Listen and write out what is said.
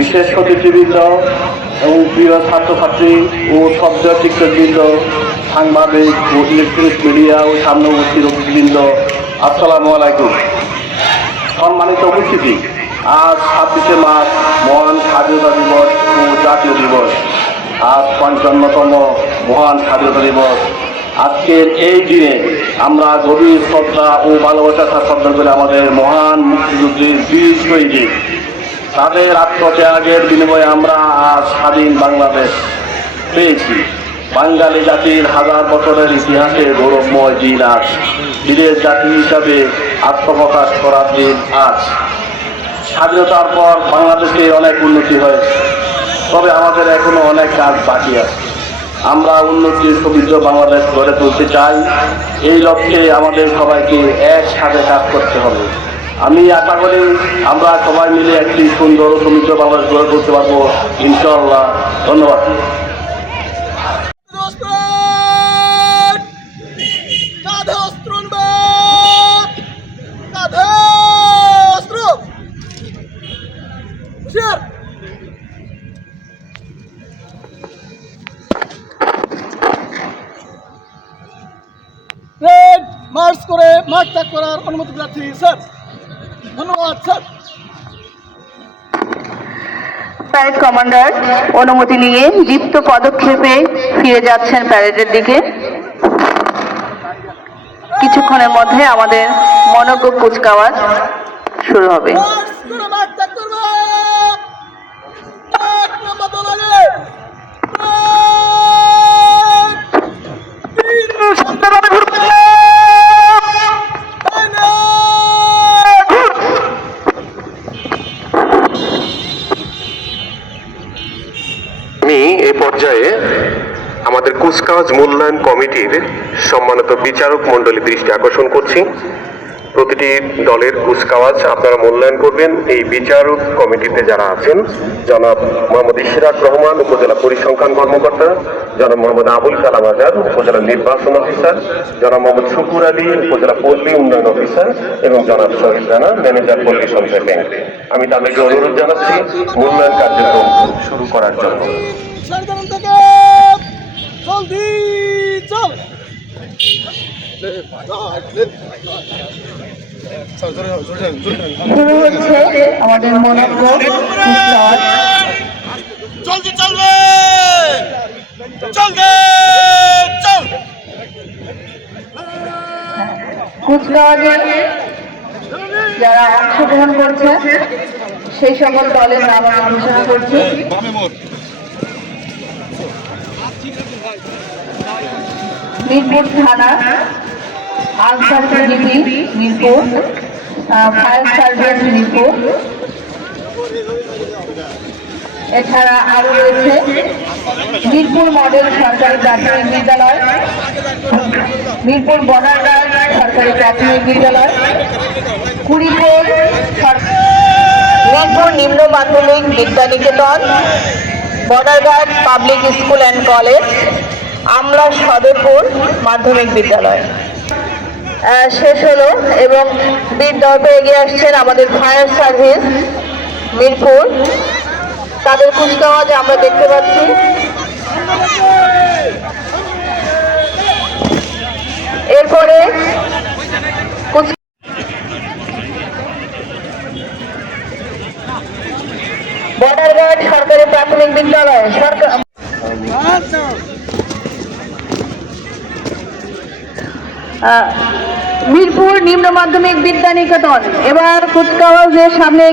বিশেষ অতিথিবৃন্দ এবং প্রিয় ছাত্রছাত্রী ও শব্দ শিক্ষকবৃন্দ, সাংবাদিক ও ইলেকট্রনিক মিডিয়া ও সামনে উপস্থিত অতিথিবৃন্দ, আসসালামু আলাইকুম। সম্মানিত উপস্থিতি, আজ 26শে মার্চ মহান স্বাধীনতা দিবস ও জাতীয় দিবস। আজ 55তম মহান স্বাধীনতা দিবস। আজকের এই দিনে আমরা গভীর শ্রদ্ধা ও ভালোবাসার সাথে শ্রদ্ধা করে আমাদের মহান মুক্তিযুদ্ধের বীর শহীদ, তাদের আত্মত্যাগের বিনিময়ে আমরা আজ স্বাধীন বাংলাদেশ পেয়েছি। বাঙালি জাতির হাজার বছরের ইতিহাসে গৌরবময় দিন আজ। বীরের জাতি হিসাবে আত্মপ্রকাশ করার দিন আজ। স্বাধীনতার পর বাংলাদেশে অনেক উন্নতি হয়েছে, তবে আমাদের এখনো অনেক কাজ বাকি আছে। আমরা উন্নতির সমৃদ্ধ বাংলাদেশ গড়ে তুলতে চাই। এই লক্ষ্যে আমাদের সবাইকে একসাথে কাজ করতে হবে। আমি আশা করি আমরা সবাই মিলে একটি সুন্দর ও সমৃদ্ধ বাংলাদেশ গড়ে তুলতে পারবো, ইনশাআল্লাহ। ধন্যবাদ। মার্চ করে মাঠ ত্যাগ করার অনুমতি প্রার্থী স্যার। ধন্যবাদ স্যার। প্যারেড কমান্ডার অনুমতি নিয়ে দীপ্ত পদক্ষেপে ফিরে যাচ্ছেন প্যারেডের দিকে। কিছুক্ষণের মধ্যে আমাদের মনোজ্ঞ কুচকাওয়াজ শুরু হবে। আমি এ পর্যায়ে আমাদের কুচকাওয়াজ মূল্যায়ন কমিটির সম্মানিত বিচারক মণ্ডলী দৃষ্টি আকর্ষণ করছি। প্রতিটি দলের কুচকাওয়াজ আপনারা মূল্যায়ন করবেন। এই বিচারক কমিটিতে যারা আছেন, জনাব মোহাম্মদ ইশরাক রহমান, উপজেলা পরিসংখ্যান কর্মকর্তা, জনাব মোহাম্মদ আবুল কালাম আজাদ, উপজেলা নির্বাচন অফিসার, জনাব মোহাম্মদ শুকুর আলী, উপজেলা পল্লী উন্নয়ন অফিসার, এবং জনাব শহীদ রানা, ম্যানেজার পল্লী সঞ্চয় ব্যাংক। আমি তাদেরকে অনুরোধ জানাচ্ছি মূল্যায়ন কার্যক্রম শুরু করার জন্য। শুরু হচ্ছে আমাদের মনোজ্ঞ কুচকাওয়াজ। কুচকাওয়াজে যারা অংশগ্রহণ করছে সেই সকল দলের নাম আমি ঘোষণা করছি। মিরপুর থানা, answer GP Mirpur, fire service Mirpur, এছাড়া আরো রয়েছে মিরপুর মডেল সরকারি প্রাথমিক বিদ্যালয়, মিরপুর বর্ডার গার্ড সরকারি প্রাথমিক বিদ্যালয়, কুড়িপুর মিরপুর নিম্ন মাধ্যমিক বিদ্যানিকেতন, border guard public school and college, Amla Sadarpur মাধ্যমিক বিদ্যালয় শেষ হলো। এবং বীর দর্পে এগিয়ে আসছেন আমাদের ফায়ার সার্ভিস মিরপুর। তাদের কুচকাওয়াজ আমরা দেখতে পাচ্ছি। এরপরে বর্ডার গার্ড সরকারি প্রাথমিক বিদ্যালয় মিরপুর নিম্ন মাধ্যমিক বিদ্যানিকেতন এবার কুচকাওয়াজের সামনে